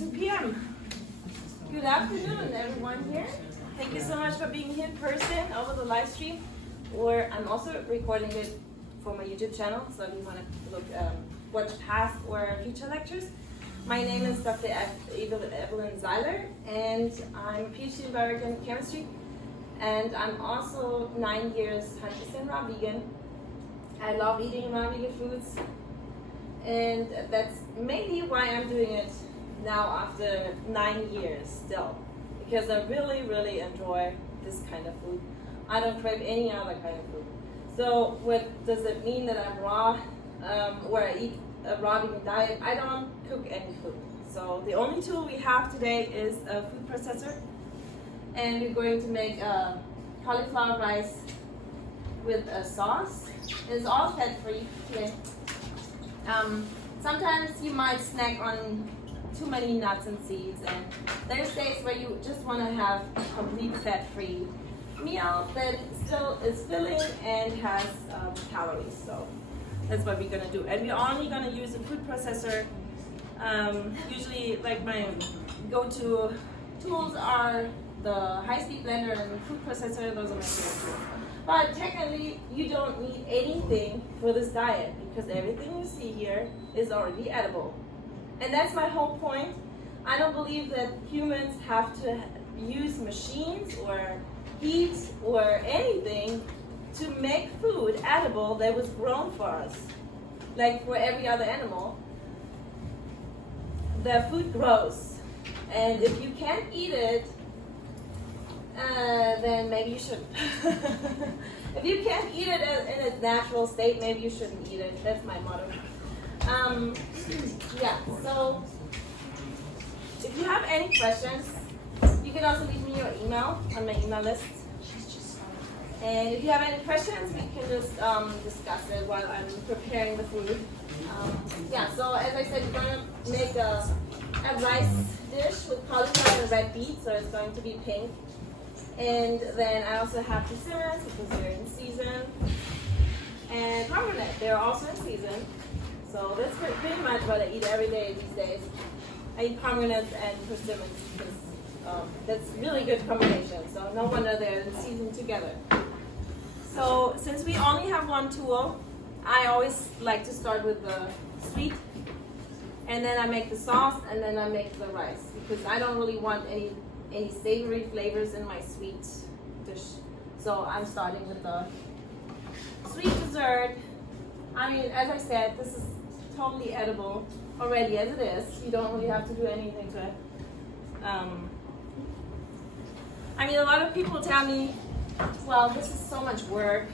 2 p.m. Good afternoon, everyone here. Thank you so much for being here in person over the live stream. Or I'm also recording it for my YouTube channel, so if you want to look, watch past or future lectures. My name is Dr. Evelyn Zeiler, and I'm a PhD in bioorganic chemistry, and I'm also 9 years 100% raw vegan. I love eating raw vegan foods, and that's maybe why I'm doing it now after 9 years still, because I really, really enjoy this kind of food. I don't crave any other kind of food. So what does it mean that I'm raw, or I eat a raw vegan diet? I don't cook any food. So the only tool we have today is a food processor, and we're going to make cauliflower rice with a sauce. It's all fat-free today. Sometimes you might snack on too many nuts and seeds, and there's days where you just want to have a complete fat-free meal that still is filling and has calories. So that's what we're going to do. And we're only going to use a food processor. Usually, like, my go-to tools are the high-speed blender and the food processor. Those are my favorite tools. But technically, you don't need anything for this diet, because everything you see here is already edible. And that's my whole point. I don't believe that humans have to use machines or heat or anything to make food edible that was grown for us. Like for every other animal, the food grows. And if you can't eat it, then maybe you shouldn't. If you can't eat it in its natural state, maybe you shouldn't eat it. That's my motto. Yeah, so if you have any questions, you can also leave me your email on my email list. And if you have any questions, we can just discuss it while I'm preparing the food. Yeah, so as I said, we're going to make a rice dish with cauliflower and red beet, so it's going to be pink. And then I also have persimmons, because they're in season, and pomegranate, they're also in season. So that's pretty much what I eat every day these days. I eat pomegranates and persimmons, because that's really good combination. So no wonder they're in season together. So since we only have one tool, I always like to start with the sweet, and then I make the sauce, and then I make the rice, because I don't really want any savory flavors in my sweet dish. So I'm starting with the sweet dessert. I mean, as I said, this is totally edible already as it is. You don't really have to do anything to it. I mean, a lot of people tell me, well, this is so much work,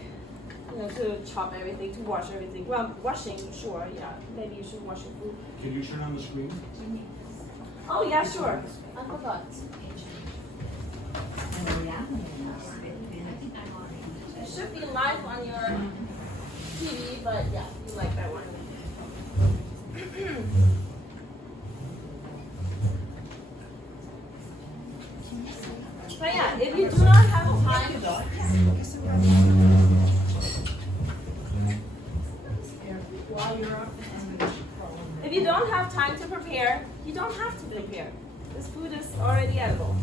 you know, to chop everything, to wash everything. Well, washing, sure, yeah. Maybe you should wash your food. Can you turn on the screen? Oh, yeah, sure. I forgot. It should be live on your TV, but yeah, you like that one. So yeah, if you do not have time, if you don't have time to prepare, you don't have to prepare. This food is already edible.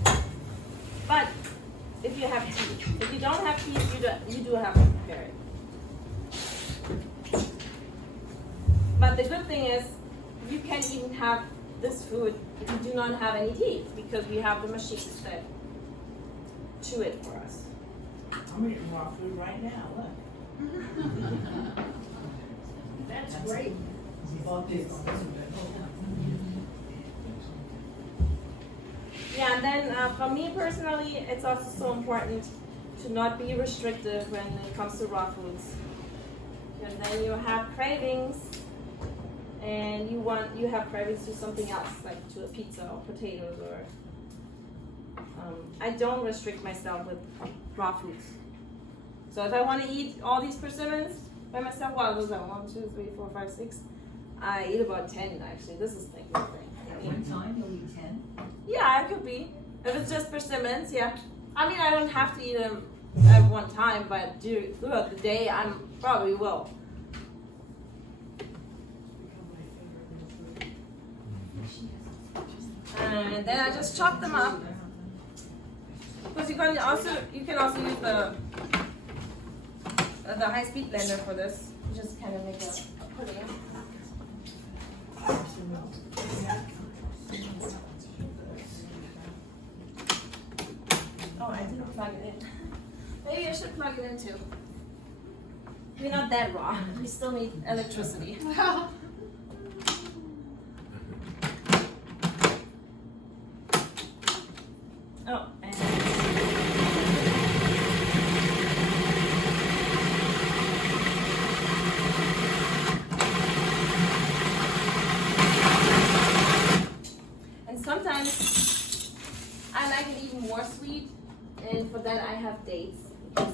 But if you have tea, if you don't have tea, you do have to prepare it. But the good thing is, you can even have this food if you do not have any teeth, because we have the machines that chew it for us. I'm eating raw food right now, look. That's great. Yeah, and then for me personally, it's also so important to not be restrictive when it comes to raw foods, because then you have cravings, and you have cravings to something else, like to a pizza or potatoes, or I don't restrict myself with raw foods. So if I want to eat all these persimmons by myself, well, those are 1, 2, 3, 4, 5, 6. I eat about 10 actually. This is like the thing. At one time, you'll eat 10? Yeah, I could be. If it's just persimmons, yeah. I mean, I don't have to eat them at one time, but throughout the day, I probably will. And then I just chop them up. Because you can also use the high-speed blender for this. You just kind of make a pudding. Oh, I didn't plug it in. Maybe I should plug it in too. We're not that raw. We still need electricity. Oh, and sometimes I like it even more sweet, and for that I have dates. Because,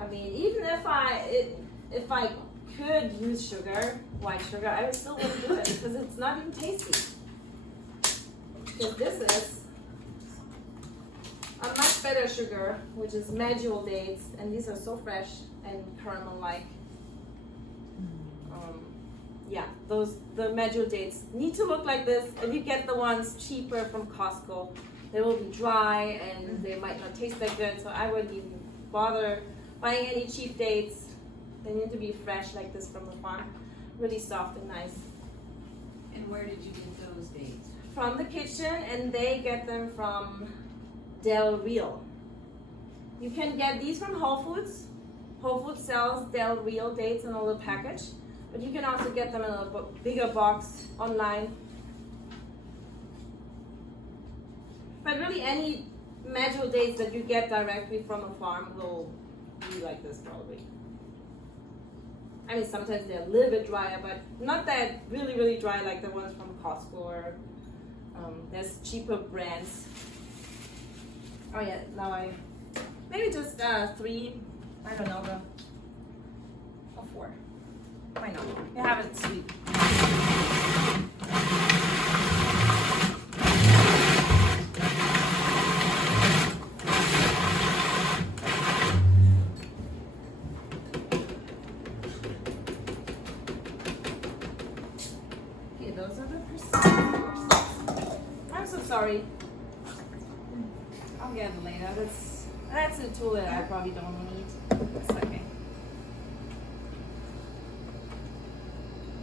I mean, even if I could use sugar, white sugar, I would still wouldn't do it because it's not even tasty. Because this is a much better sugar, which is Medjool dates, and these are so fresh and caramel-like. Yeah, the Medjool dates need to look like this. If you get the ones cheaper from Costco, they will be dry and they might not taste that good. So I wouldn't even bother buying any cheap dates. They need to be fresh like this from the farm, really soft and nice. And where did you get those dates? From the kitchen, and they get them from Del Real. You can get these from Whole Foods. Whole Foods sells Del Real dates in a little package, but you can also get them in a bigger box online. But really, any Medjool dates that you get directly from a farm will be like this probably. I mean, sometimes they're a little bit drier, but not that really, really dry like the ones from Costco or there's cheaper brands. Oh yeah, now maybe just 3, I don't know, or 4. Why not? You have it sweet. Okay, those are the percentages. I'm so sorry. I'll get it later. That's a tool that I probably don't need. It's okay.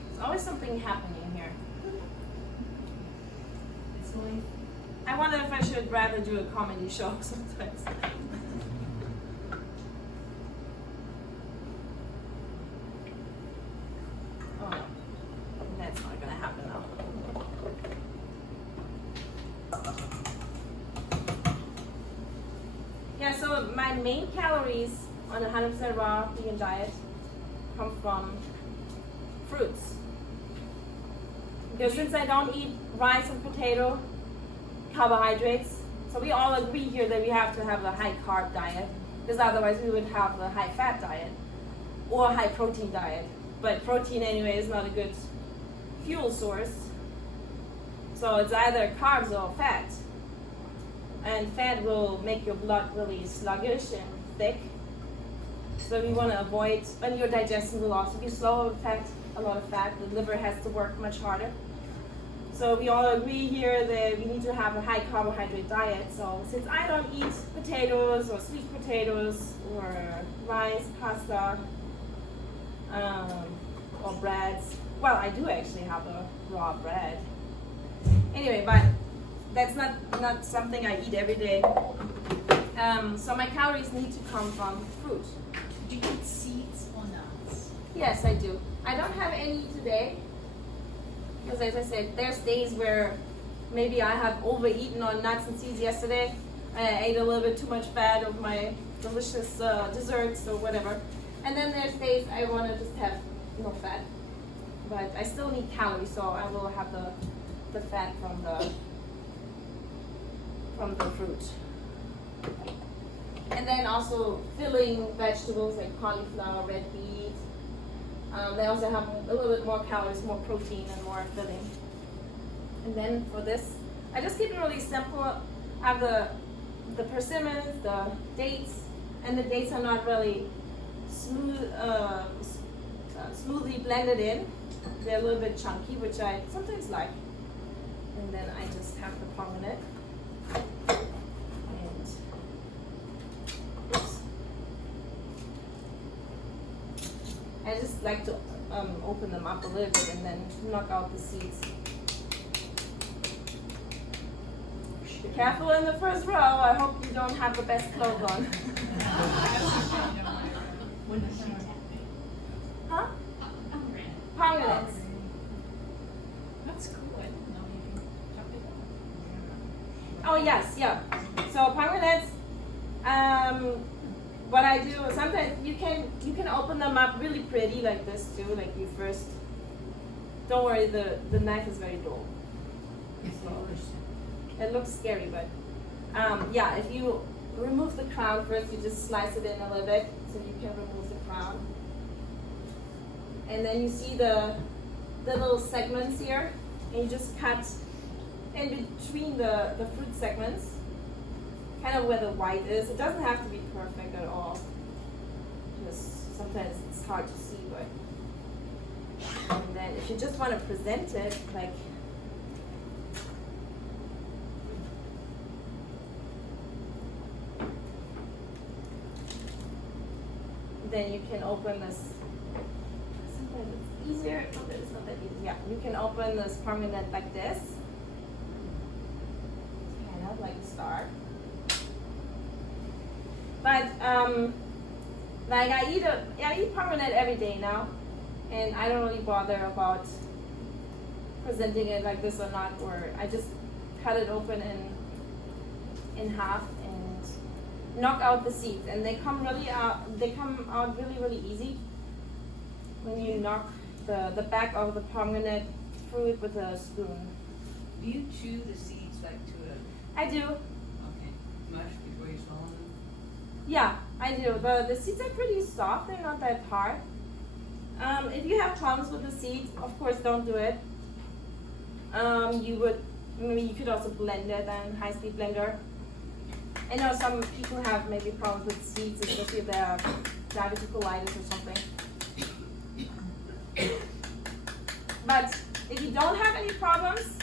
There's always something happening here. It's going. I wonder if I should rather do a comedy show sometimes. Oh, that's not gonna happen now. Yeah, so my main calories on a 100% raw vegan diet come from fruits. Because since I don't eat rice and potato, carbohydrates, so we all agree here that we have to have a high carb diet, because otherwise we would have a high fat diet or a high protein diet. But protein anyway is not a good fuel source. So it's either carbs or fat. And fat will make your blood really sluggish and thick. So we want to avoid, and your digestion will also be slow with fat, a lot of fat. The liver has to work much harder. So we all agree here that we need to have a high carbohydrate diet. So since I don't eat potatoes or sweet potatoes or rice, pasta, or breads, well, I do actually have a raw bread. Anyway, but that's not something I eat every day. So my calories need to come from fruit. Do you eat seeds or nuts? Yes, I do. I don't have any today. Because as I said, there's days where maybe I have overeaten on nuts and seeds yesterday. I ate a little bit too much fat of my delicious desserts or whatever. And then there's days I want to just have no fat. But I still need calories, so I will have the fat from the fruit. And then also filling vegetables like cauliflower, red beet. They also have a little bit more calories, more protein, and more filling. And then for this, I just keep it really simple. I have the persimmons, the dates, and the dates are not really smoothly blended in. They're a little bit chunky, which I sometimes like. And then I just have the just like to open them up a little bit and then knock out the seeds. Be careful in the first row. I hope you don't have the best clothes on. Huh? Pomegranates. That's cool. I didn't know you can chop it up. Oh yes, yeah. So pomegranates. What I do sometimes you can open them up really pretty like this too. Like you first. Don't worry, the knife is very dull. It looks scary, but yeah. If you remove the crown first, you just slice it in a little bit so you can remove the crown. And then you see the little segments here, and you just cut in between the fruit segments, kind of where the white is. It doesn't have to be perfect at all. Just sometimes it's hard to see, but. And then if you just want to present it like. Then you can open this. Sometimes it's easier, sometimes it's not that easy. Yeah, you can open this pomegranate like this, kind of like a star. But like I eat pomegranate every day now, and I don't really bother about presenting it like this or not. Or I just cut it open in half and knock out the seeds, and they come out. They come out really easy when you knock the back of the pomegranate fruit with a spoon. Do you chew the seeds like to a, I do. okay, mush before you swallow them? Yeah, I do. The seeds are pretty soft. They're not that hard. If you have problems with the seeds, of course, don't do it. You could also blend it in high-speed blender. I know some people have maybe problems with seeds, especially if they have diverticulitis or something. But if you don't have any problems,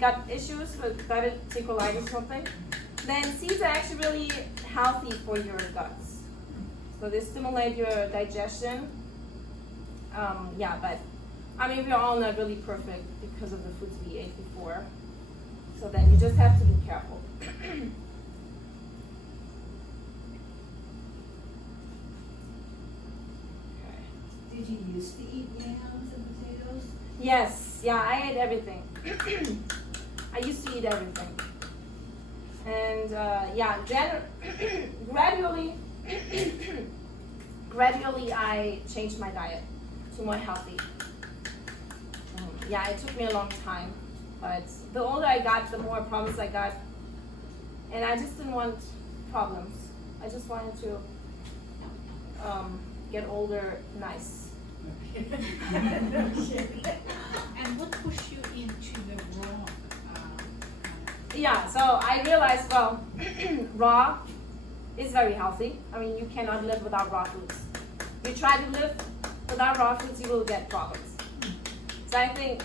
gut issues with diverticulitis or something, then seeds are actually really healthy for your guts. So they stimulate your digestion. Yeah, but I mean, we're all not really perfect because of the foods we ate before. So then you just have to be careful. Did you used to eat yams and potatoes? Yes, yeah, I ate everything. I used to eat everything. And yeah, gradually I changed my diet to more healthy. Yeah, it took me a long time, but the older I got, the more problems I got. And I just didn't want problems. I just wanted to get older nice. And what pushed you into the raw? Yeah, so I realized, well, raw is very healthy. I mean, you cannot live without raw foods. If you try to live without raw foods, you will get problems. So I think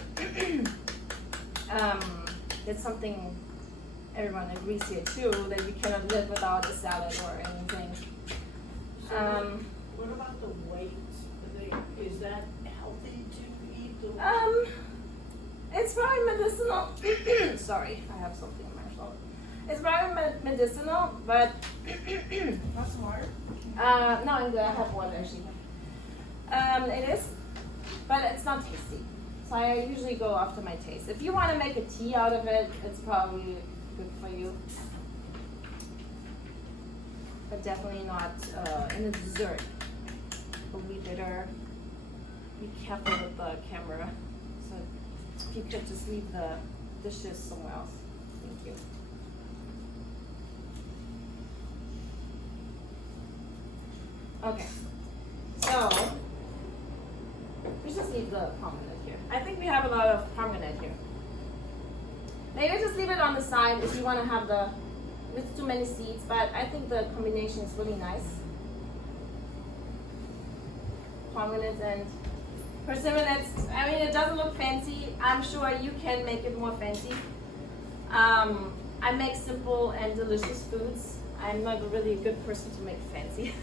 it's something everyone agrees here too, that you cannot live without a salad or anything. What about the weight? Is that healthy to eat? It's probably medicinal. Sorry, I have something in my throat. It's probably medicinal, but That's hard. no, I'm good. I have one actually. It is, but it's not tasty. So I usually go after my taste. If you want to make a tea out of it, it's probably good for you. But definitely not in a dessert. It will be bitter. Be careful with the camera. So if you could just leave the dishes somewhere else. Thank you. Okay. So we just leave the pomegranate here. I think we have a lot of pomegranate here. Maybe just leave it on the side if you want to have with too many seeds, but I think the combination is really nice. Pomegranates and persimmon. I mean, it doesn't look fancy. I'm sure you can make it more fancy. I make simple and delicious foods. I'm not really a good person to make fancy.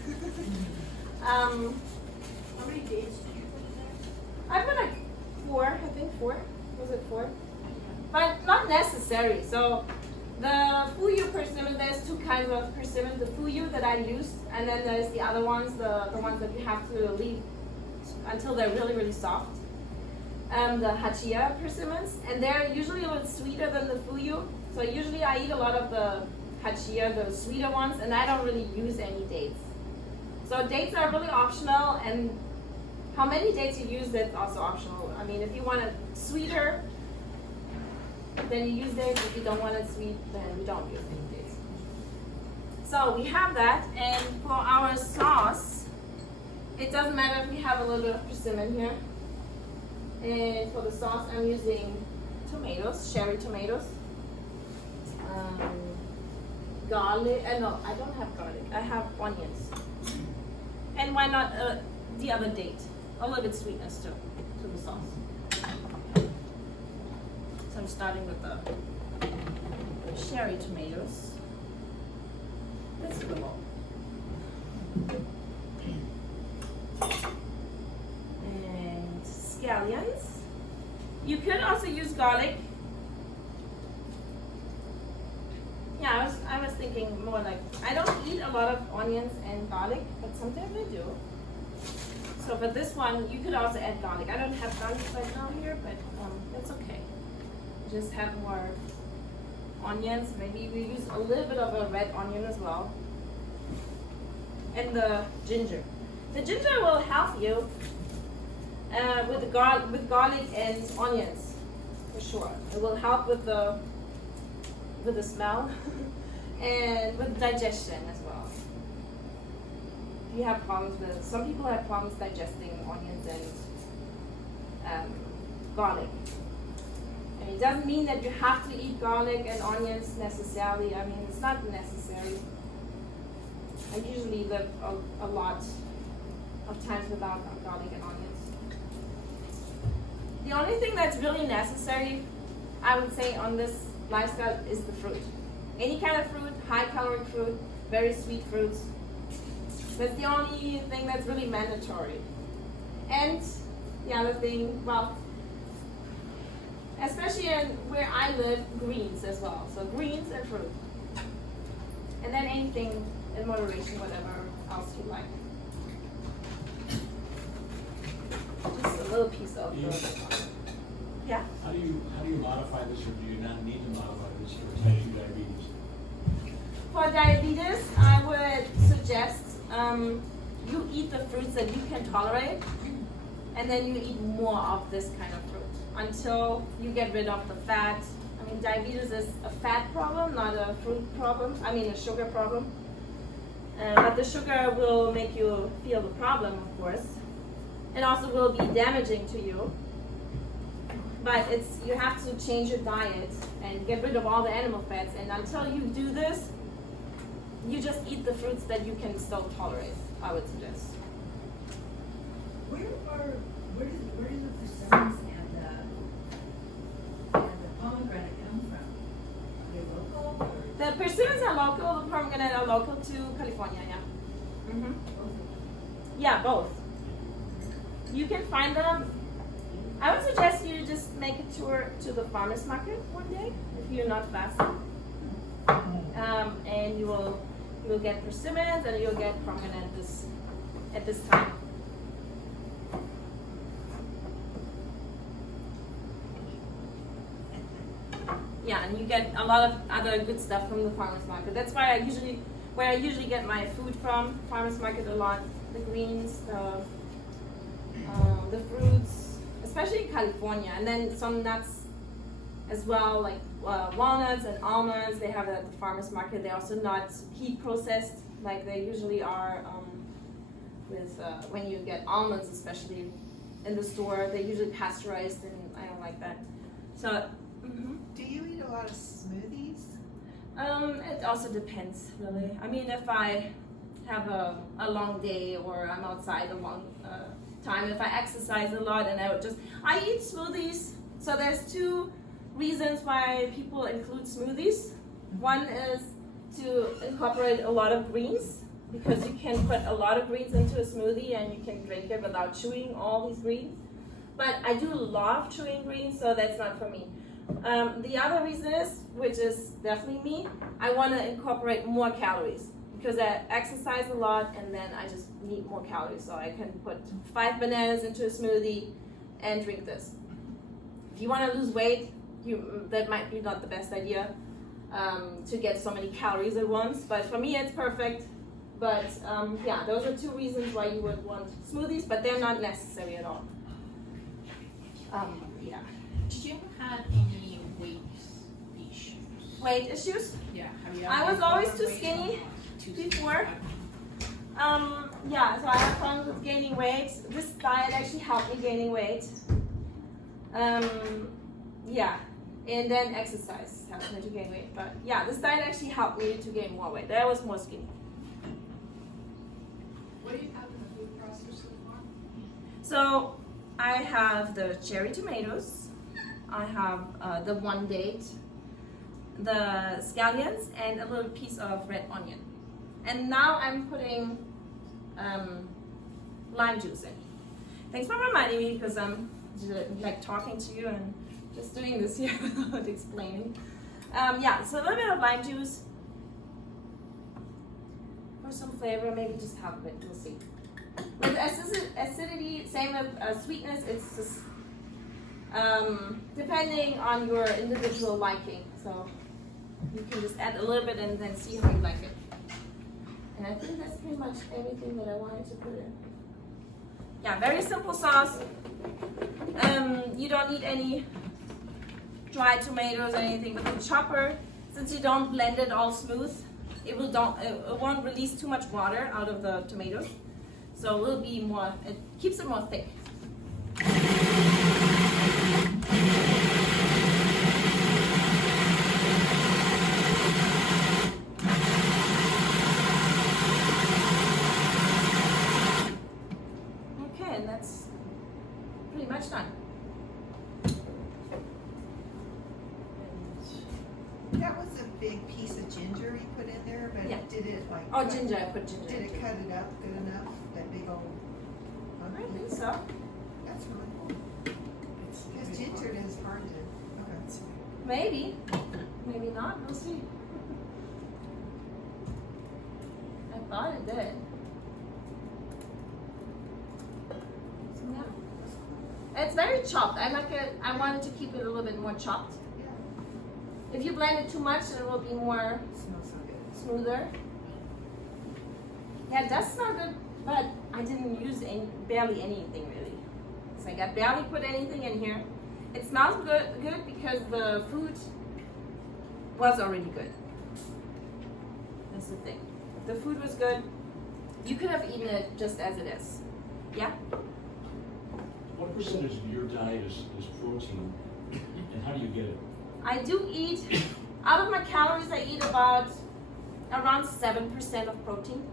How many dates did you put in there? I put like 4, I think 4. Was it 4? But not necessary. So the fuyu persimmon, there's 2 kinds of persimmon. The fuyu that I use, and then there's the other ones, the ones that you have to leave until they're really, really soft. The hachia persimmons, and they're usually a little sweeter than the fuyu. So usually I eat a lot of the hachia, the sweeter ones, and I don't really use any dates. So dates are really optional, and how many dates you use, that's also optional. I mean, if you want it sweeter, then you use dates. If you don't want it sweet, then you don't use any dates. So we have that, and for our sauce, it doesn't matter if we have a little bit of persimmon here. And for the sauce, I'm using tomatoes, cherry tomatoes. Garlic, no, I don't have garlic. I have onions. And why not the other date? A little bit sweetness to the sauce. So I'm starting with the cherry tomatoes. Let's go. And scallions. You could also use garlic. Yeah, I was thinking more like, I don't eat a lot of onions and garlic, but sometimes I do. So for this one, you could also add garlic. I don't have garlic right now here, but that's okay. Just have more onions. Maybe we use a little bit of a red onion as well. And the ginger. The ginger will help you with garlic and onions, for sure. It will help with the smell and with digestion as well. If you have problems with, some people have problems digesting onions and garlic. And it doesn't mean that you have to eat garlic and onions necessarily. I mean, it's not necessary. I usually live a lot of times without garlic and onions. The only thing that's really necessary, I would say, on this lifestyle is the fruit. Any kind of fruit, high caloric fruit, very sweet fruits. That's the only thing that's really mandatory. And the other thing, well, especially in where I live, greens as well. So greens and fruit. And then anything in moderation, whatever else you like. Just a little piece of yeah. How do you modify this, or do you not need to modify this for type 2 diabetes? For diabetes, I would suggest you eat the fruits that you can tolerate, and then you eat more of this kind of fruit until you get rid of the fat. I mean, diabetes is a fat problem, not a fruit problem. I mean, a sugar problem. But the sugar will make you feel the problem, of course. It also will be damaging to you. But you have to change your diet and get rid of all the animal fats. And until you do this, you just eat the fruits that you can still tolerate, I would suggest. Where do the persimmons and the pomegranate come from? Are they local or? The persimmons are local, the pomegranate are local to California, yeah. Mm-hmm. Yeah, both. You can find them. I would suggest you just make a tour to the farmer's market one day if you're not fasting. And you will get persimmons and you'll get pomegranate at this time. Yeah, and you get a lot of other good stuff from the farmer's market. That's why where I usually get my food from, farmer's market a lot. The greens, the fruits, especially in California, and then some nuts as well, like walnuts and almonds. They have it at the farmer's market. They're also not heat processed like they usually are when you get almonds, especially in the store. They're usually pasteurized, and I don't like that. So. Mm-hmm. Do you eat a lot of smoothies? It also depends, really. I mean, if I have a long day or I'm outside a long time, if I exercise a lot, and I eat smoothies. So there's 2 reasons why people include smoothies. One is to incorporate a lot of greens, because you can put a lot of greens into a smoothie and you can drink it without chewing all these greens. But I do love chewing greens, so that's not for me. The other reason is, which is definitely me, I want to incorporate more calories because I exercise a lot and then I just need more calories. So I can put 5 bananas into a smoothie and drink this. If you want to lose weight, that might be not the best idea to get so many calories at once. But for me, it's perfect. But yeah, those are 2 reasons why you would want smoothies, but they're not necessary at all. Yeah. Did you ever have any weight issues? Weight issues? Yeah. Have you I ever was always too overweight skinny or too before. Yeah, so I have problems with gaining weight. This diet actually helped me gaining weight. Yeah, and then exercise helped me to gain weight. But yeah, this diet actually helped me to gain more weight. I was more skinny. What do you have in the food processor so far? So I have the cherry tomatoes. I have the one date, the scallions, and a little piece of red onion. And now I'm putting lime juice in. Thanks for reminding me because I'm like talking to you and just doing this here without explaining. Yeah, so a little bit of lime juice for some flavor, maybe just half of it, we'll see. With acidity, same with sweetness, it's just depending on your individual liking. So you can just add a little bit and then see how you like it. And I think that's pretty much everything that I wanted to put in. Yeah, very simple sauce. You don't need any dried tomatoes or anything. With the chopper, since you don't blend it all smooth, it won't release too much water out of the tomatoes. So it will be more, it keeps it more thick. Okay, and that's pretty much done. That was a big piece of ginger you put in there, but Yeah. did it like? Oh, ginger, I put ginger. Did it cut it up good enough? That big old. I think so. That's really cool. Because ginger is hard to. Okay. Maybe. Maybe not. We'll see. I thought it did. So, yeah. It's very chopped. I like it. I wanted to keep it a little bit more chopped. Yeah. If you blend it too much, it will be more It smells so good. smoother. Yeah, it does smell good, but I didn't use barely anything really. So I barely put anything in here. It smells good because the food was already good. That's the thing. If the food was good, you could have eaten it just as it is. Yeah? What percentage of your diet is protein, and how do you get it? I do eat, out of my calories, I eat about around 7% of protein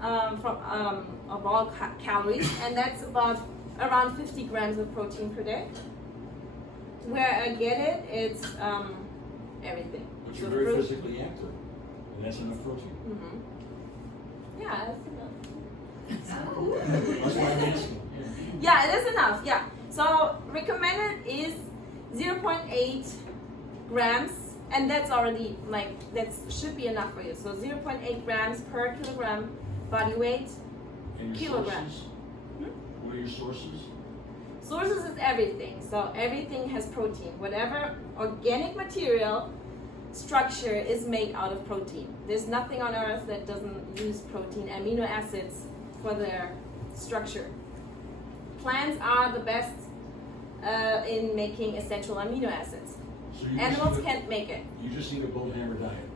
of all calories, and that's about around 50 grams of protein per day. Where I get it, it's everything. But So you're very fruit- physically active, and that's enough protein. Mhm. Yeah, that's enough. That's why I'm asking. Yeah. Yeah, it is enough. Yeah. So recommended is 0.8 grams, and that's already like that should be enough for you. So 0.8 grams per kilogram body weight. And your Kilograms. sources? What are your sources? Sources is everything. So everything has protein. Whatever organic material structure is made out of protein. There's nothing on earth that doesn't use protein, amino acids for their structure. Plants are the best in making essential amino acids. So you Animals just eat can't make it. You just eat a Goldhammer diet.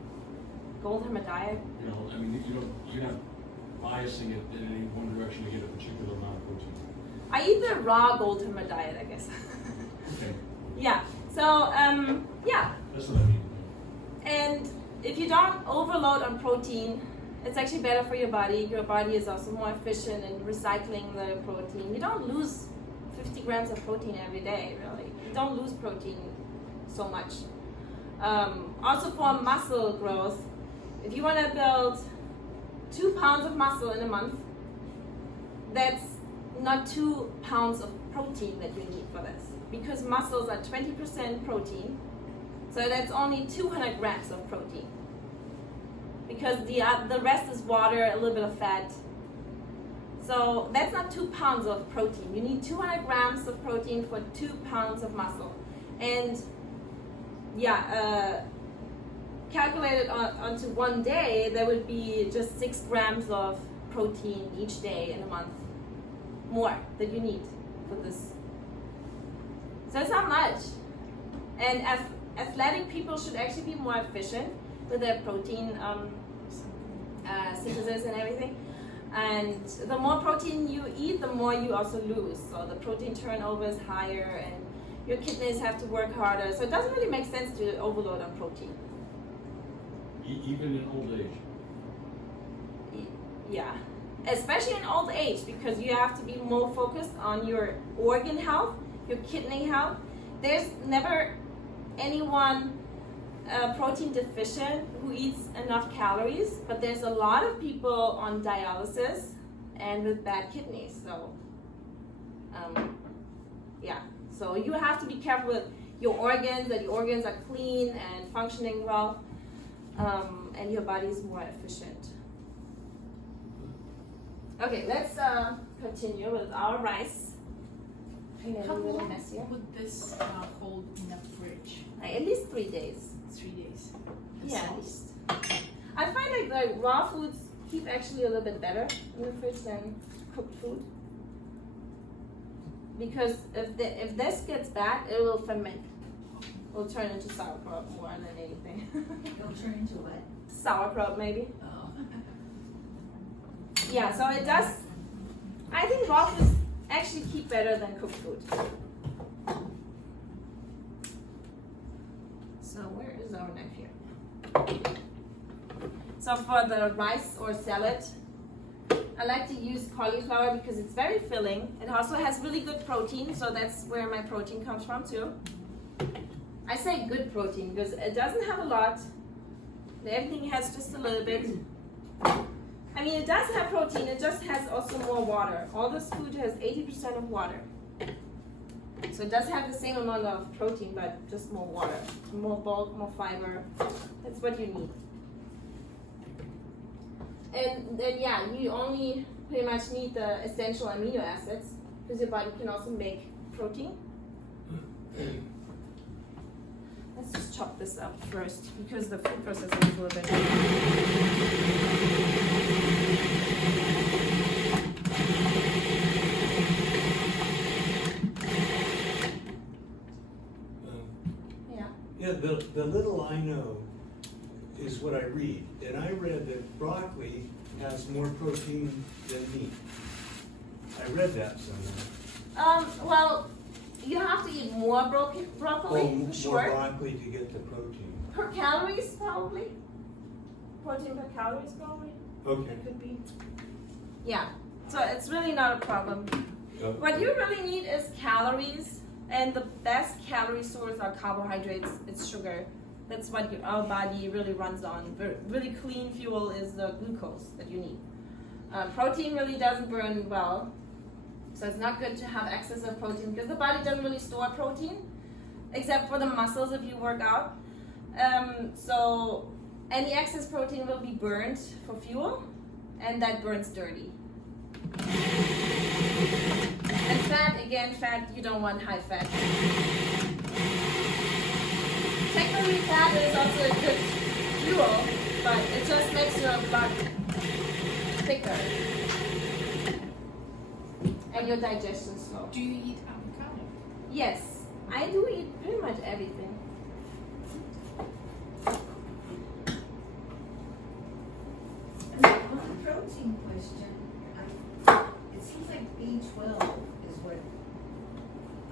Goldhammer diet. You know, I mean, you're not biasing it in any one direction to get a particular amount of protein. I eat the raw Goldhammer diet, I guess. Okay, Yeah. So yeah. that's what I mean. And if you don't overload on protein, it's actually better for your body. Your body is also more efficient in recycling the protein. You don't lose 50 grams of protein every day, really. You don't lose protein so much. Also for muscle growth, if you want to build 2 pounds of muscle in a month, that's not 2 pounds of protein that you need for this, because muscles are 20% protein, so that's only 200 grams of protein, because the rest is water, a little bit of fat. So that's not 2 pounds of protein. You need 200 grams of protein for 2 pounds of muscle. And calculated onto one day, there would be just 6 grams of protein each day in a month more that you need for this. So it's not much. And athletic people should actually be more efficient with their protein synthesis and everything. And the more protein you eat, the more you also lose. So the protein turnover is higher and your kidneys have to work harder. So it doesn't really make sense to overload on protein. Even in old age? Yeah, especially in old age, because you have to be more focused on your organ health, your kidney health. There's never anyone protein deficient who eats enough calories, but there's a lot of people on dialysis and with bad kidneys. So so you have to be careful with your organs, that your organs are clean and functioning well, and your body is more efficient. Okay, let's continue with our rice. How A little long messier. would this hold in the fridge? Like, at least 3 days. 3 days. Yeah, at least. I find like raw foods keep actually a little bit better in the fridge than cooked food. Because if this gets bad, it will ferment. It will turn into sauerkraut more than anything. It'll turn into what? Sauerkraut maybe. Oh. Yeah, so it does. I think raw foods actually keep better than cooked food. So where is our knife here? So for the rice or salad, I like to use cauliflower because it's very filling. It also has really good protein, so that's where my protein comes from too. I say good protein because it doesn't have a lot. Everything has just a little bit. I mean, it does have protein, it just has also more water. All this food has 80% of water. So it does have the same amount of protein, but just more water, more bulk, more fiber. That's what you need. And then, yeah, you only pretty much need the essential amino acids because your body can also make protein. Let's just chop this up first because the food processing is a little bit. Yeah, the little I know is what I read, and I read that broccoli has more protein than meat. I read that somewhere. Well, you have to eat more broccoli Oh, for sure. more broccoli to get the protein. Per calories, probably. Protein per calories, probably. Okay. It could be. Yeah. So it's really not a problem. Okay. What you really need is calories, and the best calorie source are carbohydrates. It's sugar. That's what our body really runs on. Really clean fuel is the glucose that you need. Protein really doesn't burn well, so it's not good to have excess of protein because the body doesn't really store protein, except for the muscles if you work out. So any excess protein will be burned for fuel, and that burns dirty. And fat, you don't want high fat. Technically, fat is also a good fuel, but it just makes your blood thicker and your digestion slow. Do you eat avocado? Yes, I do eat pretty much everything. And on the protein question, it seems like B12 is what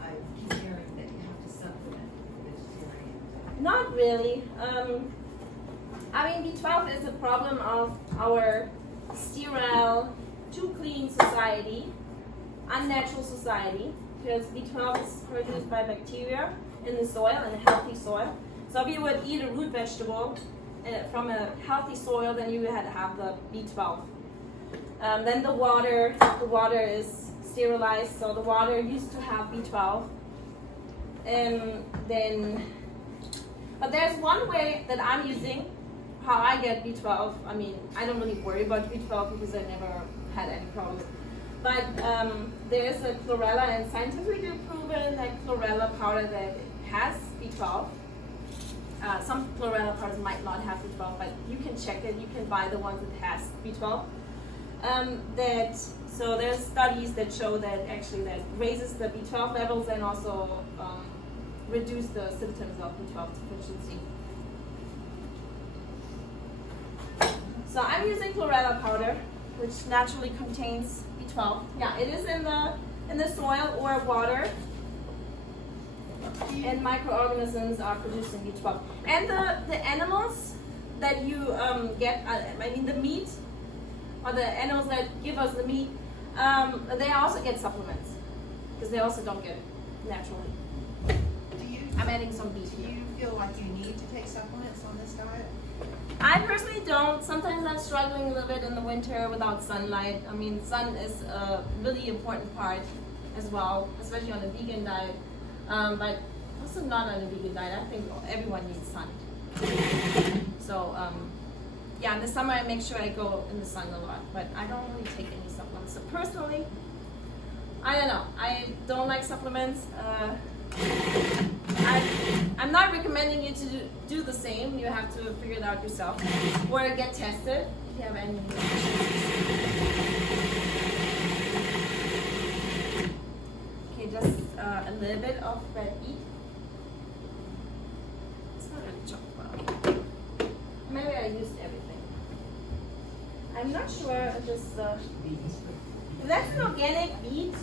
I keep hearing that you have to supplement for vegetarians. Not really. I mean, B12 is a problem of our sterile, too clean society, unnatural society, because B12 is produced by bacteria in the soil, in a healthy soil. So if you would eat a root vegetable, from a healthy soil, then you had to have the B12. Then the water is sterilized, so the water used to have B12. But there's one way that I'm using how I get B12. I mean, I don't really worry about B12 because I never had any problems. But there is a Chlorella, and scientifically proven that Chlorella powder that has B12. Some Chlorella powders might not have B12, but you can check it. You can buy the ones that has B12. So there's studies that show that actually that raises the B12 levels and also reduce the symptoms of B12 deficiency. So I'm using Chlorella powder, which naturally contains B12. Yeah, it is in the soil or water, and microorganisms are producing B12. And the animals that you get, I mean the meat, or the animals that give us the meat, they also get supplements because they also don't get it naturally. I'm adding some beet Do here. you feel like you need to take supplements on this diet? I personally don't. Sometimes I'm struggling a little bit in the winter without sunlight. I mean, sun is a really important part as well, especially on a vegan diet. But also not on a vegan diet. I think everyone needs sun. So, yeah, in the summer I make sure I go in the sun a lot, but I don't really take any supplements. So personally, I don't know. I don't like supplements. I'm not recommending you to do the same. You have to figure it out yourself or get tested if you have any Okay, just a little bit of red beet. It's not really chopped well. Maybe I used everything. I'm not sure if this if that's an organic beet.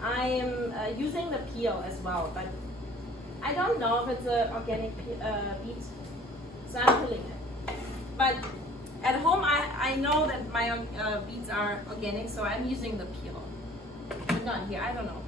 I am using the peel as well, but I don't know if it's an organic beet, so I'm peeling it. But at home, I know that my beets are organic, so I'm using the peel. But not here, I don't know.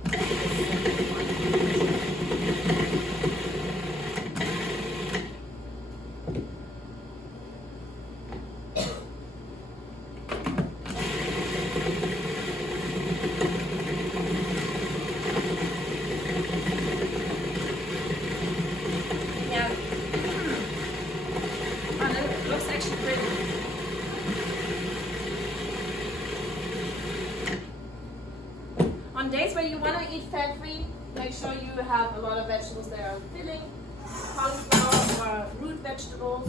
On days where you want to eat fat-free, make sure you have a lot of vegetables that are filling, cauliflower or root vegetables.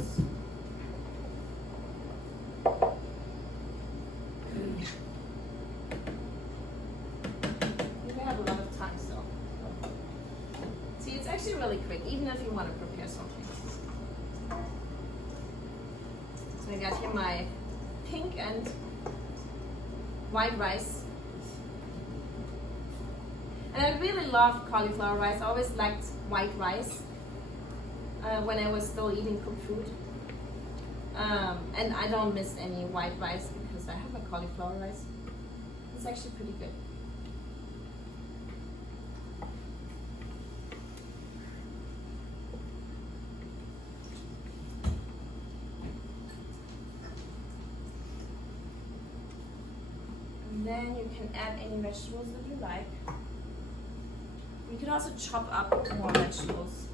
You have a lot of time still. See, it's actually really quick, even if you want to prepare something. So I got here my pink and white rice. And I really love cauliflower rice. I always liked white rice when I was still eating cooked food. And I don't miss any white rice because I have a cauliflower rice. It's actually pretty good. And then you can add any vegetables that you like. You can also chop up more vegetables.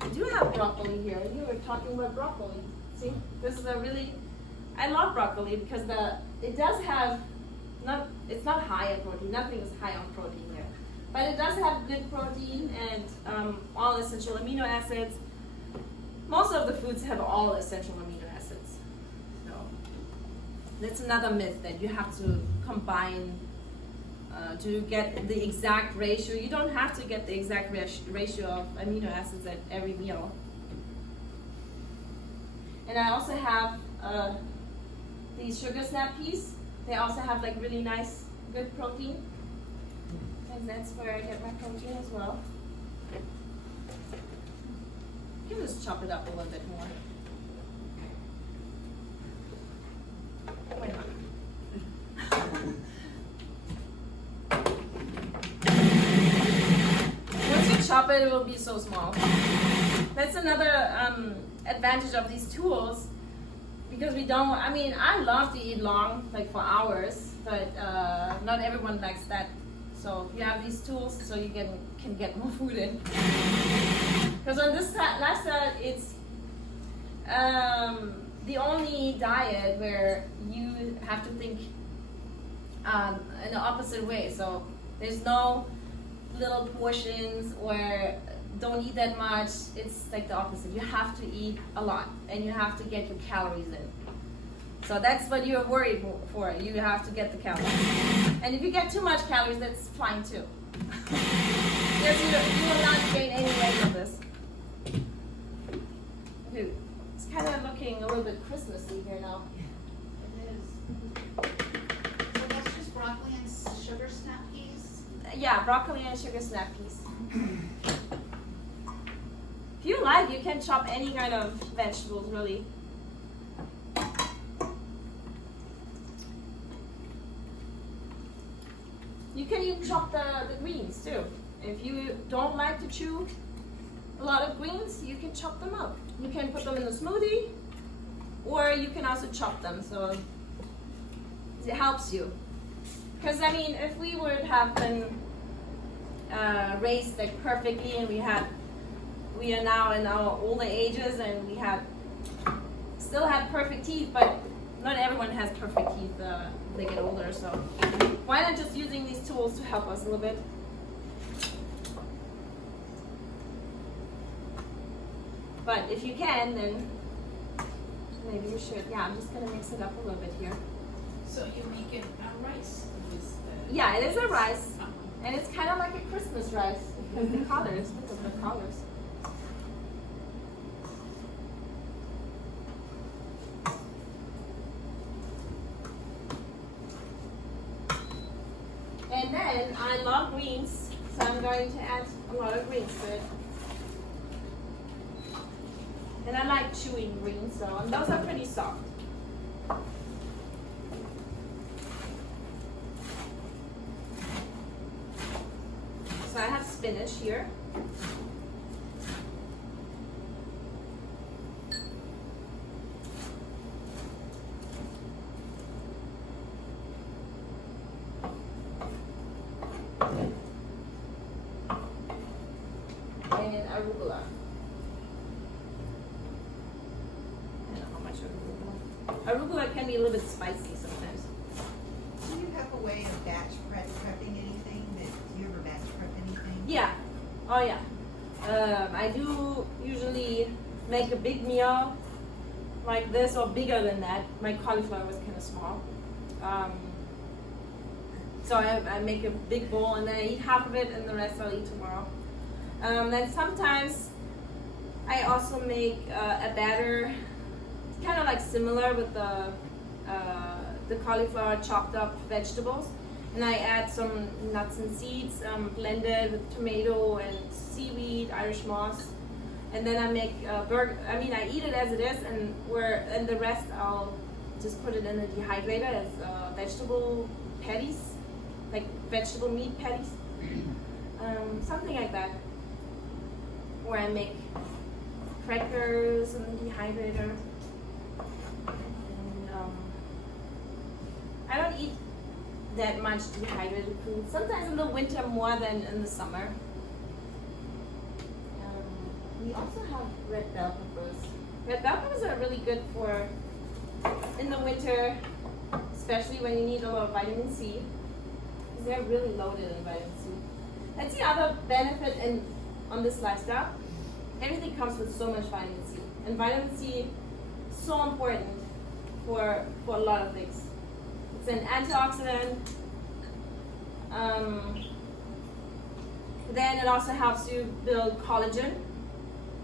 I do have broccoli here. You were talking about broccoli. See, this is I love broccoli because it does have, it's not high in protein. Nothing is high on protein here. But it does have good protein and all essential amino acids. Most of the foods have all essential amino acids. So that's another myth that you have to combine to get the exact ratio. You don't have to get the exact ratio of amino acids at every meal. And I also have these sugar snap peas. They also have like really nice, good protein. And that's where I get my protein as well. You can just chop it up a little bit more. Why not? Once you chop it, it will be so small. That's another advantage of these tools, because we don't, I mean, I love to eat long, like for hours, but not everyone likes that. So you have these tools so you can get more food in. Because on this lifestyle, it's the only diet where you have to think in the opposite way. So there's no little portions or don't eat that much. It's like the opposite. You have to eat a lot and you have to get your calories in. So that's what you're worried for. You have to get the calories. And if you get too much calories, that's fine too. Yes, you will not gain any weight on this. Dude, it's kind of looking a little bit Christmassy here now. It is. So that's just broccoli and sugar snap peas? Yeah, broccoli and sugar snap peas. If you like, you can chop any kind of vegetables, really. You can even chop the greens too. If you don't like to chew a lot of greens, you can chop them up. You can put them in a smoothie, or you can also chop them, so it helps you. Because I mean, if we would have been raised like perfectly, and we are now in our older ages, and we still have perfect teeth, but not everyone has perfect teeth when they get older. So why not just using these tools to help us a little bit? But if you can, then maybe you should. Yeah, I'm just gonna mix it up a little bit here. So you make it a rice with the... Yeah, it is a rice, and it's kind of like a Christmas rice because the colors, look at the colors. And then I love greens, so I'm going to add a lot of greens to it. And I like chewing greens, and those are pretty soft. So I have spinach here. And arugula. I don't know how much arugula. Arugula can be a little bit spicy sometimes. Do you have a way of batch prepping anything? Do you ever batch prep anything? Yeah. Oh yeah. I do usually make a big meal like this or bigger than that. My cauliflower was kind of small. So I make a big bowl and then I eat half of it and the rest I'll eat tomorrow. Then sometimes I also make a batter, kind of like similar with the cauliflower chopped up vegetables. And I add some nuts and seeds blended with tomato and seaweed, Irish moss. And then I make a burger. I mean, I eat it as it is, and the rest I'll just put it in the dehydrator as vegetable patties, like vegetable meat patties, something like that. Or I make crackers in the dehydrator. And I don't eat that much dehydrated food. Sometimes in the winter more than in the summer. We also have red bell peppers. Red bell peppers are really good for in the winter, especially when you need a lot of vitamin C, because they're really loaded in vitamin C. That's the other benefit on this lifestyle. Everything comes with so much vitamin C, and vitamin C is so important for a lot of things. It's an antioxidant. Then it also helps you build collagen.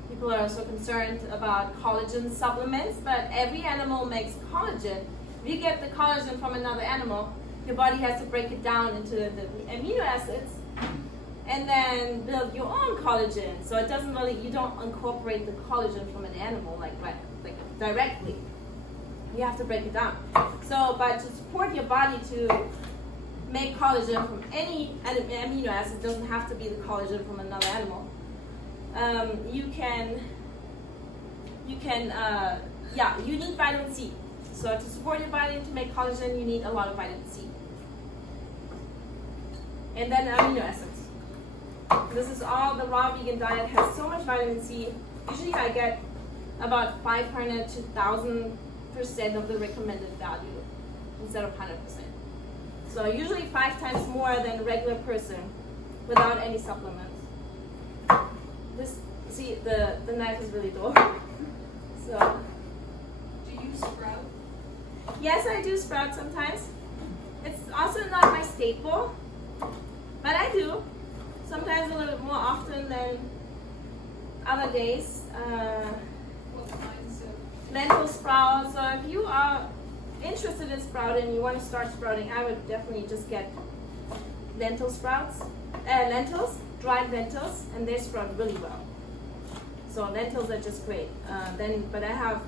People are so concerned about collagen supplements, but every animal makes collagen. If you get the collagen from another animal, your body has to break it down into the amino acids and then build your own collagen. So it doesn't really, you don't incorporate the collagen from an animal like directly. You have to break it down. So, but to support your body to make collagen from any amino acid, doesn't have to be the collagen from another animal. you need vitamin C. So to support your body to make collagen, you need a lot of vitamin C. And then amino acids. This is all, the raw vegan diet has so much vitamin C. Usually I get about 500 to 1000% of the recommended value instead of 100%. So usually 5 times more than a regular person without any supplements. This, see, the knife is really dull. So. Do you sprout? Yes, I do sprout sometimes. It's also not my staple, but I do. Sometimes a little bit more often than other days. What kinds of? Lentil sprouts. So if you are interested in sprouting, you want to start sprouting, I would definitely just get lentil sprouts, lentils, dried lentils, and they sprout really well. So lentils are just great. But I have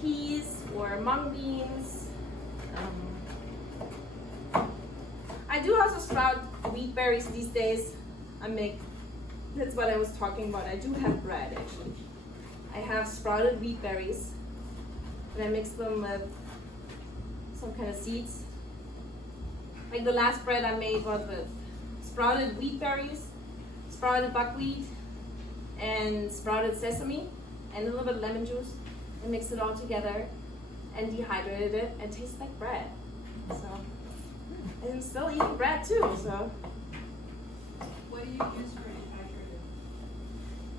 peas or mung beans. I do also sprout wheat berries these days. That's what I was talking about. I do have bread actually. I have sprouted wheat berries, and I mix them with some kind of seeds. Like the last bread I made was with sprouted wheat berries, sprouted buckwheat, and sprouted sesame, and a little bit of lemon juice, and mixed it all together, and dehydrated it, and it tastes like bread. So, and I'm still eating bread too. So. What do you use for dehydrated?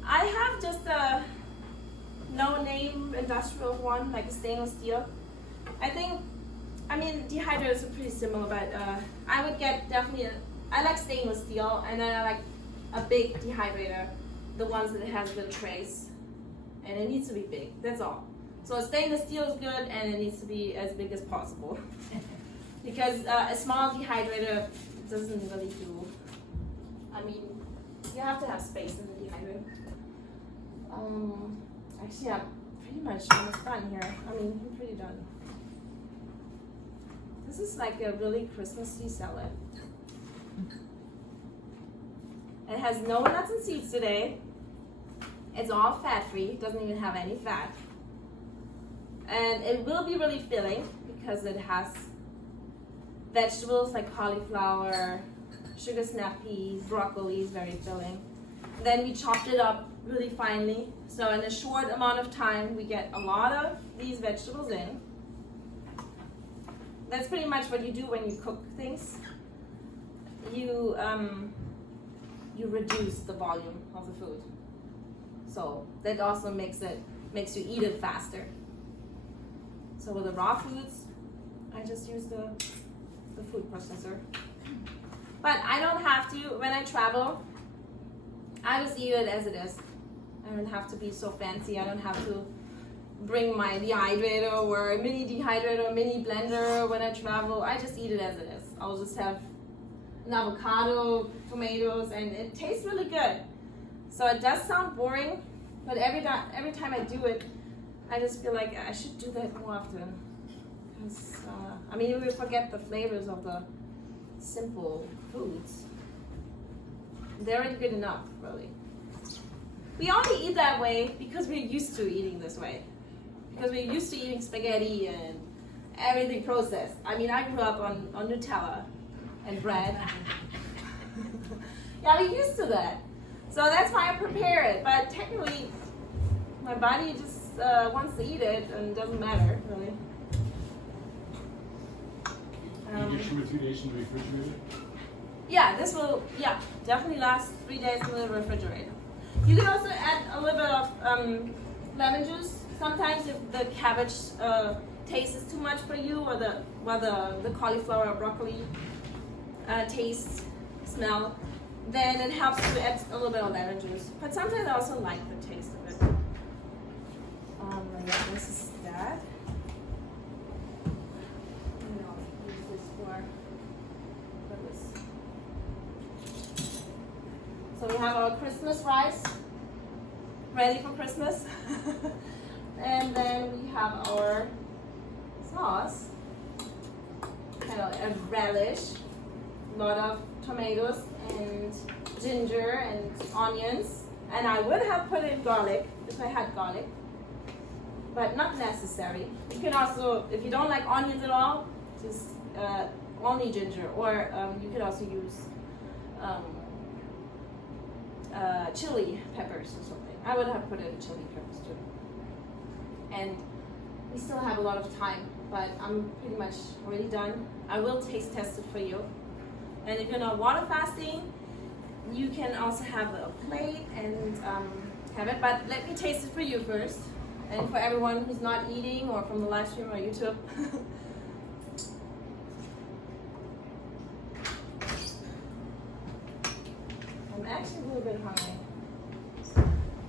I have just a no-name industrial one, like a stainless steel. I mean, dehydrated is pretty similar, but I would get definitely, I like stainless steel, and then I like a big dehydrator, the ones that has the trays, and it needs to be big, that's all. So stainless steel is good, and it needs to be as big as possible. Because a small dehydrator doesn't really do, I mean, you have to have space in the dehydrator. Actually, I'm pretty much almost done here. I mean, I'm pretty done. This is like a really Christmassy salad. It has no nuts and seeds today. It's all fat-free. It doesn't even have any fat. And it will be really filling because it has vegetables like cauliflower, sugar snap peas, broccoli is very filling. Then we chopped it up really finely. So in a short amount of time, we get a lot of these vegetables in. That's pretty much what you do when you cook things. You reduce the volume of the food. So that also makes you eat it faster. So with the raw foods, I just use the food processor. But I don't have to, when I travel, I just eat it as it is. I don't have to be so fancy. I don't have to bring my dehydrator or a mini dehydrator, mini blender when I travel. I just eat it as it is. I'll just have an avocado, tomatoes, and it tastes really good. So it does sound boring, but every time I do it, I just feel like I should do that more often. Because, I mean, we forget the flavors of the simple foods. They're already good enough, really. We only eat that way because we're used to eating this way. Because we're used to eating spaghetti and everything processed. I mean, I grew up on Nutella and bread. Yeah, we're used to that. So that's why I prepare it. But technically, my body just wants to eat it and it doesn't matter, really. You get 2 or 3 days in the refrigerator? Yeah, this will, definitely last 3 days in the refrigerator. You can also add a little bit of lemon juice. Sometimes if the cabbage taste is too much for you, or the cauliflower or broccoli taste, smell, then it helps to add a little bit of lemon juice. But sometimes I also like the taste of it. Yeah, this is that. And I'll use this for this. So we have our Christmas rice ready for Christmas. And then we have our sauce, kind of a relish, a lot of tomatoes and ginger and onions And I would have put in garlic if I had garlic, but not necessary. You can also, if you don't like onions at all, just only ginger, or you could also use chili peppers or something. I would have put in chili peppers too. And we still have a lot of time, but I'm pretty much already done. I will taste test it for you. And if you're not water fasting, you can also have a plate and have it, but let me taste it for you first. And for everyone who's not eating or from the live stream or YouTube. I'm actually a little bit hungry.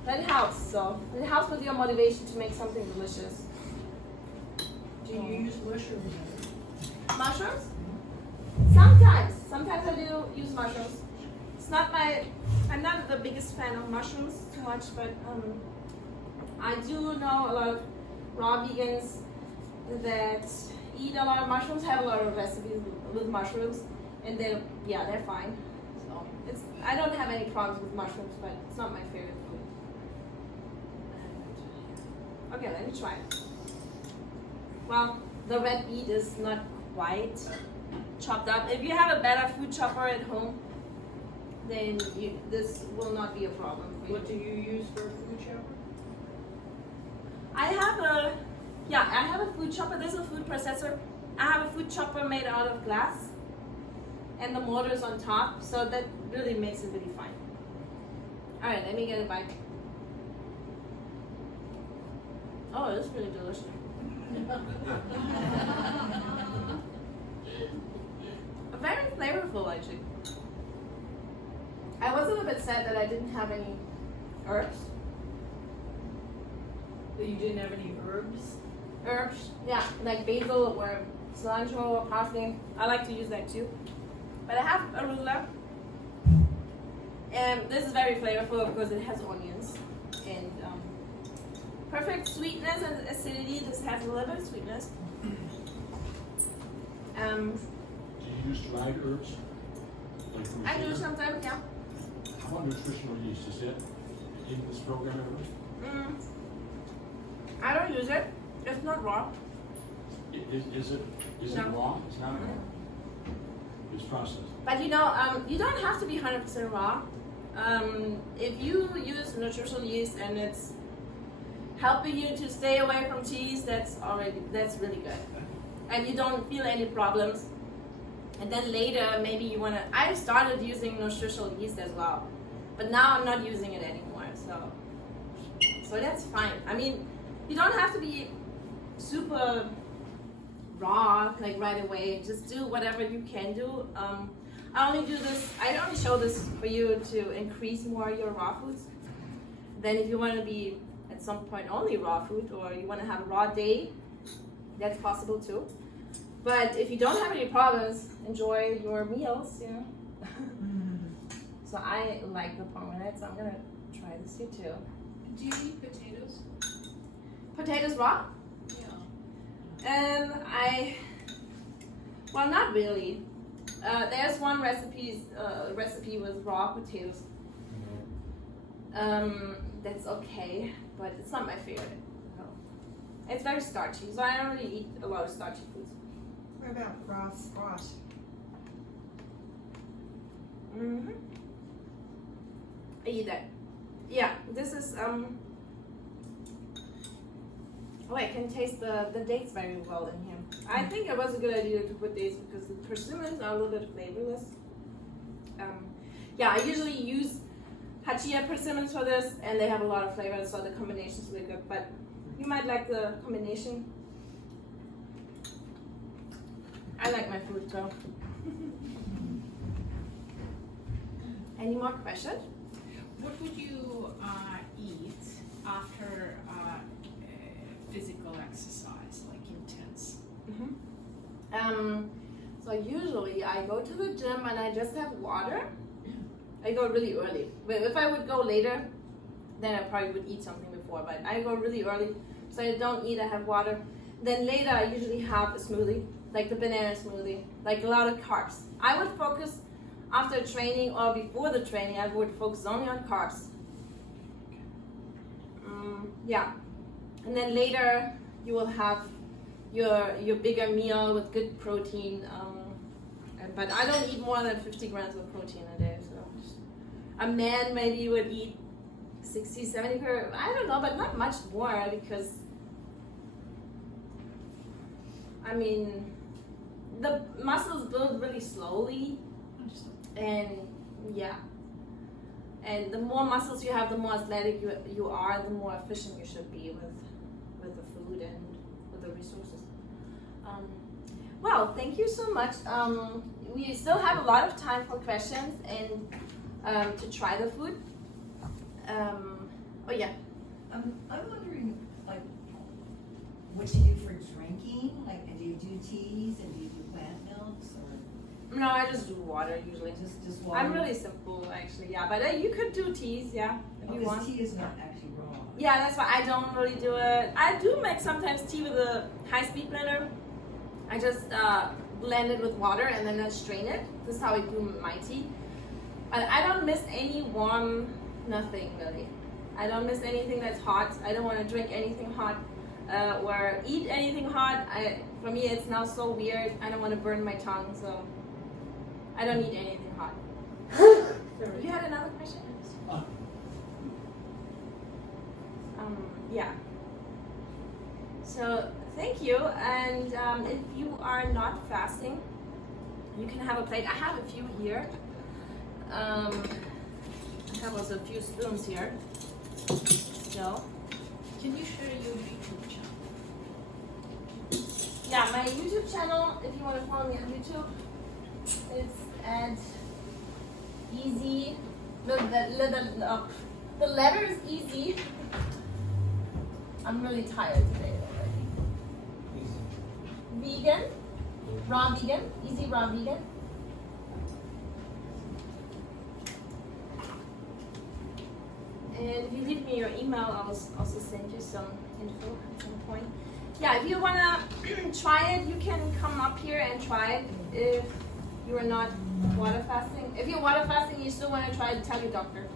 That helps, so it helps with your motivation to make something delicious. Do you use mushrooms? Mushrooms? Sometimes I do use mushrooms. It's not I'm not the biggest fan of mushrooms too much, but I do know a lot of raw vegans that eat a lot of mushrooms, have a lot of recipes with mushrooms, and they're fine. So I don't have any problems with mushrooms, but it's not my favorite food. Okay, let me try it. Well, the red beet is not quite chopped up. If you have a better food chopper at home, then this will not be a problem for you. What do you use for a food chopper? I have a food chopper. This is a food processor. I have a food chopper made out of glass, and the motor is on top, so that really makes it really fine. All right, let me get a bite. Oh, it's really delicious. Very flavorful, actually. I was a little bit sad that I didn't have any herbs. That you didn't have any herbs? Herbs, yeah, like basil or cilantro or parsley. I like to use that too. But I have arugula. And this is very flavorful because it has onions. And perfect sweetness and acidity. This has a little bit of sweetness. Do you use dried herbs? Like from I do sugar? sometimes, yeah. How about nutritional yeast? Is that in this program ever? I don't use it. It's not raw. Is it No. raw? It's not raw. It's processed. But you don't have to be 100% raw. If you use nutritional yeast and it's helping you to stay away from cheese, that's really good. And you don't feel any problems. And then later, maybe I started using nutritional yeast as well, but now I'm not using it anymore. So that's fine. I mean, you don't have to be super raw like right away. Just do whatever you can do. I only show this for you to increase more your raw foods. Then if you want to be at some point only raw food, or you want to have a raw day, that's possible too. But if you don't have any problems, enjoy your meals, you know. So I like the pomegranate, so I'm gonna try this here too. Do you eat potatoes? Potatoes raw? Yeah. Well, not really. There's one recipe with raw potatoes. That's okay, but it's not my favorite. No. It's very starchy, so I don't really eat a lot of starchy foods. What about raw squash? I eat that. Yeah, this is oh, I can taste the dates very well in here. I think it was a good idea to put dates because the persimmons are a little bit flavorless. Yeah, I usually use Hachia persimmons for this, and they have a lot of flavor, so the combination is really good. But you might like the combination. I like my food, so. Any more questions? What would you eat after physical exercise, like intense? So usually I go to the gym and I just have water. I go really early. But if I would go later, then I probably would eat something before. But I go really early, so I don't eat. I have water. Then later I usually have a smoothie, like the banana smoothie, like a lot of carbs. I would focus after training or before the training. I would focus only on carbs, yeah, and then later you will have your bigger meal with good protein. But I don't eat more than 50 grams of protein a day. So a man maybe would eat 60, 70 per. I don't know, but not much more because I mean the muscles build really slowly, and yeah. And the more muscles you have, the more athletic you are, the more efficient you should be with the food and with the resources. Well, thank you so much. We still have a lot of time for questions and to try the food. Oh yeah. I'm wondering, like, what you do for drinking? Like, do you do teas and do you do plant milks or No, I just do water usually. just water? I'm really simple actually, yeah. But you could do teas, yeah, if you want. Because tea is not actually raw. Yeah, that's why I don't really do it. I do make sometimes tea with a high-speed blender. I just blend it with water and then I strain it. This is how I do my tea. But I don't miss any warm, nothing really. I don't miss anything that's hot. I don't want to drink anything hot or eat anything hot. For me, it's now so weird. I don't want to burn my tongue, so I don't eat anything hot. You had another question? Yeah. So thank you. And if you are not fasting, you can have a plate. I have a few here. I have also a few spoons here. So, Can you share your YouTube channel? yeah, my YouTube channel, if you want to follow me on YouTube, it's at easy. The letter is easy. I'm really tired today already. Vegan, raw vegan, easy raw vegan. And if you leave me your email, I'll also send you some info at some point. Yeah, if you wanna try it, you can come up here and try it. If you are not water fasting, if you're water fasting, you still wanna try it, tell your doctor.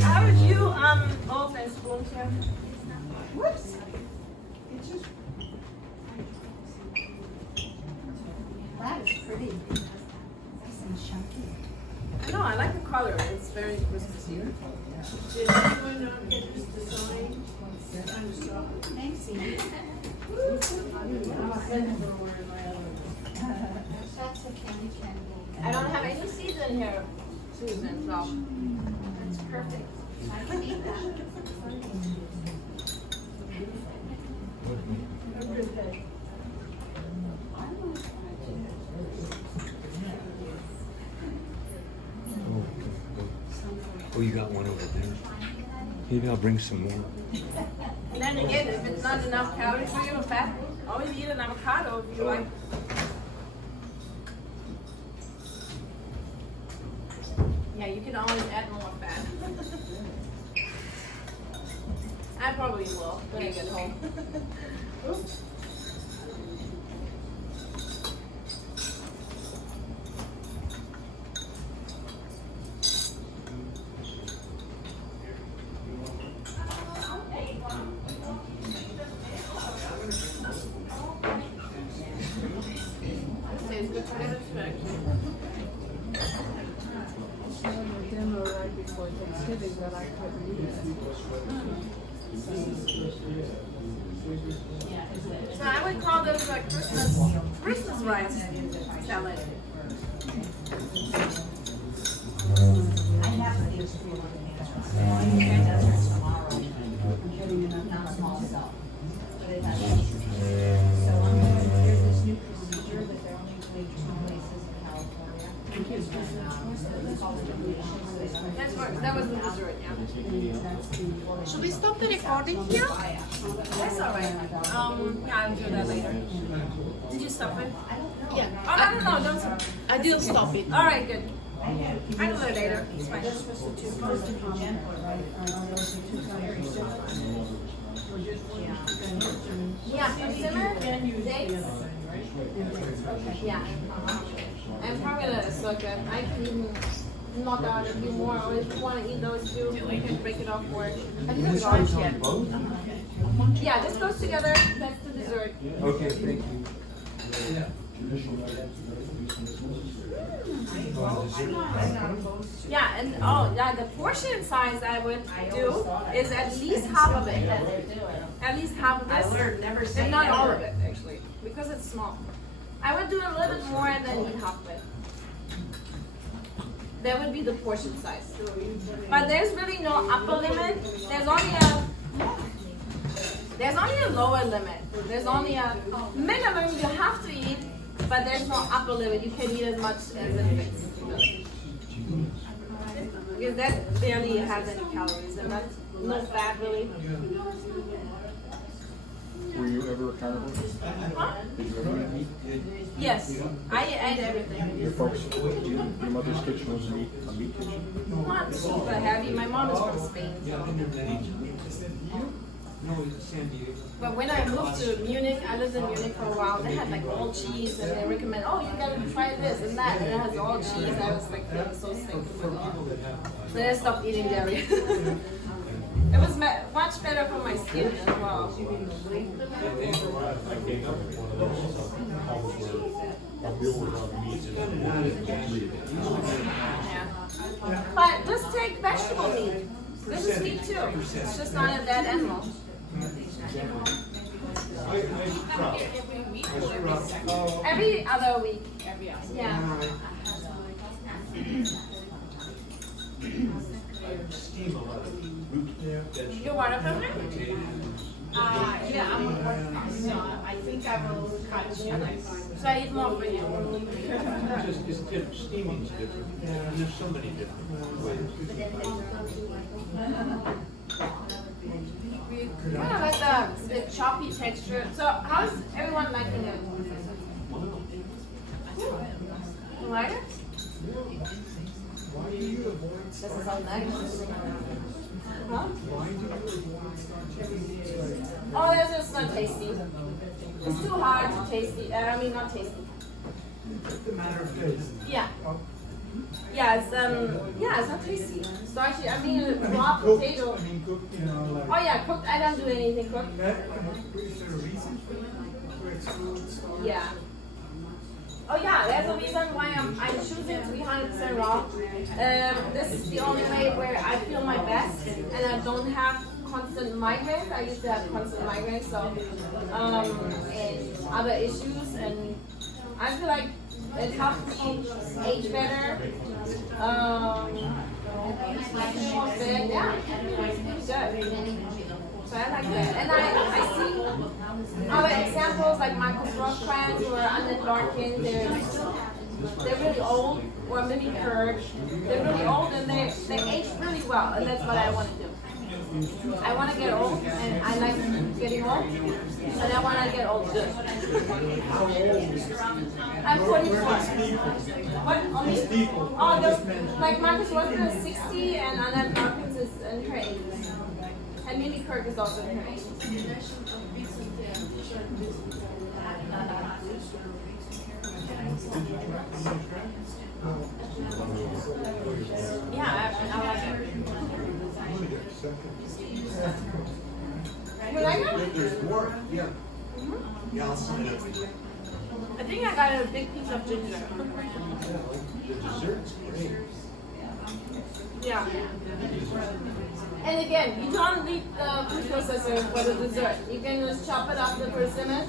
How would you old and spoons here? Whoops. That is pretty. Nice and chunky. I know, I like the color. It's very Christmas here. Did anyone get this design? I'm sorry. Thanks, Edie. That's a candy. I don't have any seeds in here, Susan, so. That's perfect. I can eat that. Oh, you got one over there. Maybe I'll bring some more. And then again, if it's not enough calories for you and fat, always eat an avocado if you like. Yeah, you can always add more fat. I probably will when I get home. Oops. Tastes good for Demo right before Thanksgiving that I couldn't eat. So I would call this like Christmas rice salad. I have these three tomorrow. I'm getting enough non-small cell. But it has. So I'm going, there's this new procedure that they're only doing 2 places in California. It's called Deficiency. That was the dessert, yeah. Should we stop the recording here? That's alright. Yeah, I'll do that later. Did you stop it? Yeah. Oh, no, don't stop. I didn't stop it. Alright, good. I'll do it later. It's fine. Yeah, persimmon, Can use dates. the other thing, right? Yeah. And pomegranate is so good. I can even knock out a few more, or if you want to eat those too, we can break it off for it. Have you had garlic yet? Yeah, this goes together. That's the dessert. Okay, thank you. Yeah, and oh yeah, the portion size I would do is at least half of it. At least half of this. If not all of it, actually, because it's small. I would do a little bit more and then eat half of it. That would be the portion size. But there's really no upper limit. There's only a lower limit. There's only a minimum you have to eat, but there's no upper limit. You can eat as much as it fits. Because that barely has any calories and that's no fat really. Were you ever a carnivore? Huh? Did you ever eat meat? Yes, I ate everything. Your folks, your mother's kitchen was a meat kitchen? Not super heavy. My mom is from Spain. But when I moved to Munich, I lived in Munich for a while. They had like all cheese, and they recommend, oh, you gotta try this and that, and it has all cheese. I was like feeling so sick. Then I stopped eating dairy. It was much better for my skin as well. I came up with one of those homes where a meal without meat is Yeah. But just take vegetable meat. This is meat too. It's just not a dead animal. Every other week. Yeah. You're water filter? Yeah, I'm working on it. So I think I will cut So I eat more for you. It's different, steaming's different, and there's so many different ways. Kind of like the choppy texture. So how's everyone liking it? You like it? This is so nice. Huh? Oh, that's just not tasty. It's too hard to tasty. I mean, not tasty. Yeah. Yeah, it's not tasty. Starchy. I mean, raw potato. Oh yeah, cooked. I don't do anything cooked. Yeah. Oh yeah, there's a reason why I'm choosing to be 100% raw. This is the only way where I feel my best, and I don't have constant migraines. I used to have constant migraines, so and other issues, and I feel like it helps me age better. More fit, yeah, it's good. So I like that, and I see other examples like Marcus Rothschild or Annette Larkin. They're really old, or Mimi Kirk. They're really old and they age really well, and that's what I want to do. I want to get old, and I like getting old, and I want to get old good. I'm 44. What? Only? Oh, like Marcus Rothschild is 60, and Annette Larkin is in her 80s. And Mimi Kirk is also in her 80s. Yeah, I like it. You like it? There's more, yeah. Yeah, I'll sign up. I think I got a big piece of ginger. The dessert's great. Yeah. And again, you don't need the food processor for the dessert. You can just chop it up the persimmon,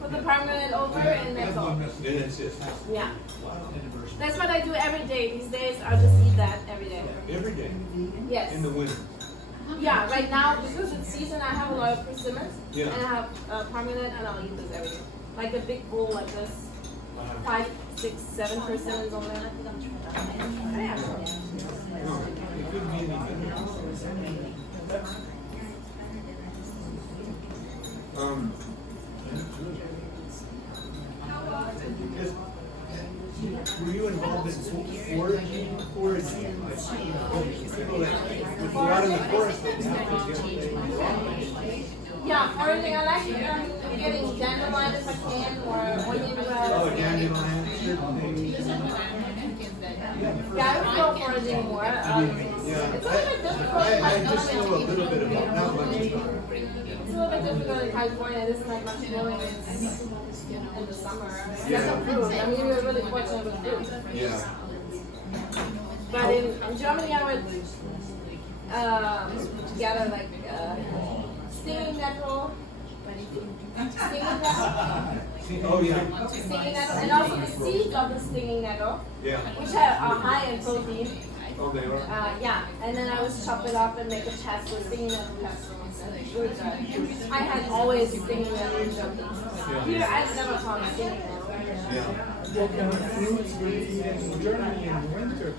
put the pomegranate over, and that's all. Then it's it. Yeah. That's what I do every day. These days, I'll just eat that every day. Every day, Yes. in the winter. Yeah, right now, because it's season, I have a lot of persimmons. Yeah. And I have pomegranate, and I'll eat this every day. Like a big bowl like this. 5, 6, 7 persimmons on there. Yeah. It couldn't be any better. Were you involved in foraging? People that go out in the forest, they have to get. Yeah, foraging. I like getting dandelion if I can, or onion Oh, wells. dandelion, certain things. Yeah, I would go foraging more. Yeah, It's a little bit difficult. I just know a little bit about, not much about it. It's a little bit difficult in California. It isn't like much growing in the summer. There's some fruit. I mean, we were really fortunate with fruit. Yeah. But in Germany, I would gather like stinging nettle. Stinging nettle. Oh, yeah. Stinging nettle. And also the seeds of the stinging nettle, Yeah. which are high in protein. Oh, they are? Yeah, and then I would chop it up and make a pesto, stinging nettle pesto. Really good. I had always stinging nettle in Germany. Here, I've never found stinging nettle. Yeah. What kind of fruits we eat in Germany in winter?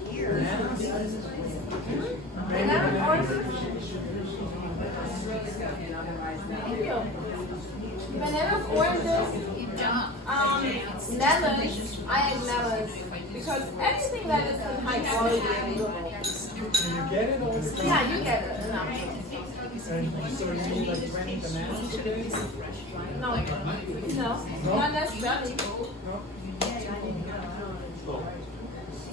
Banana, oranges. Bananas, oranges, melons. I ate melons because everything that is in high quality is available. Can you get it all the time? Yeah, you get it. No, And so you need like 20 bananas a day? no, not necessarily.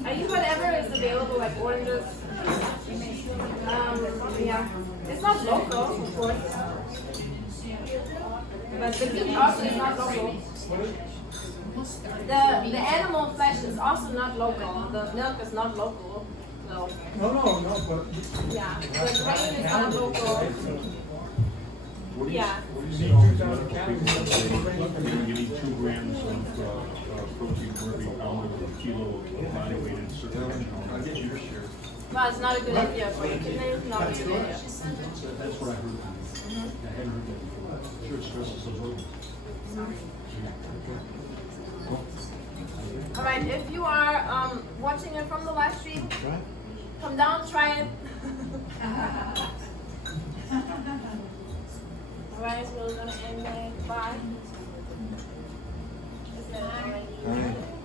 I use whatever is available, like oranges. Yeah, it's not local, of course. But the meat also is not local. The animal flesh is also not local. The milk is not local. So No, but yeah, the grain is not local. Yeah. you need 2,000 calories. You need 2 grams of protein for every pound of a kilo of body weight in circulation. I'll get you your share. Well, it's not a good idea for you. It's not a good idea. That's what I heard. I hadn't heard that before. Sure, it stresses those organs. All right, if you are watching it from the live stream, come down, try it. All right, so we're gonna end there. Bye. Is that all right? All right.